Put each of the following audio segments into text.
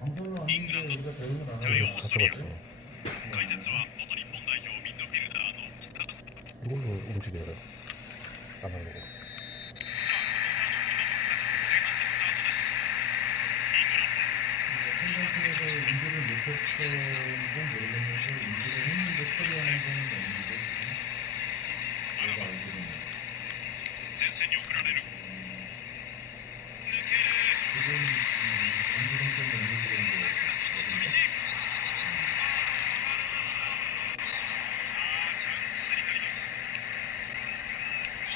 イングランド対オーストリア解説は元日本代表ミッドフィルダーの北田さんどういうおでやるあ前線に送られる抜ける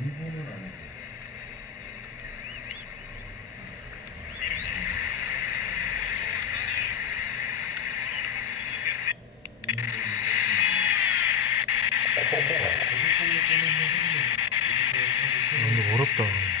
공포 음. 아, 어렵다.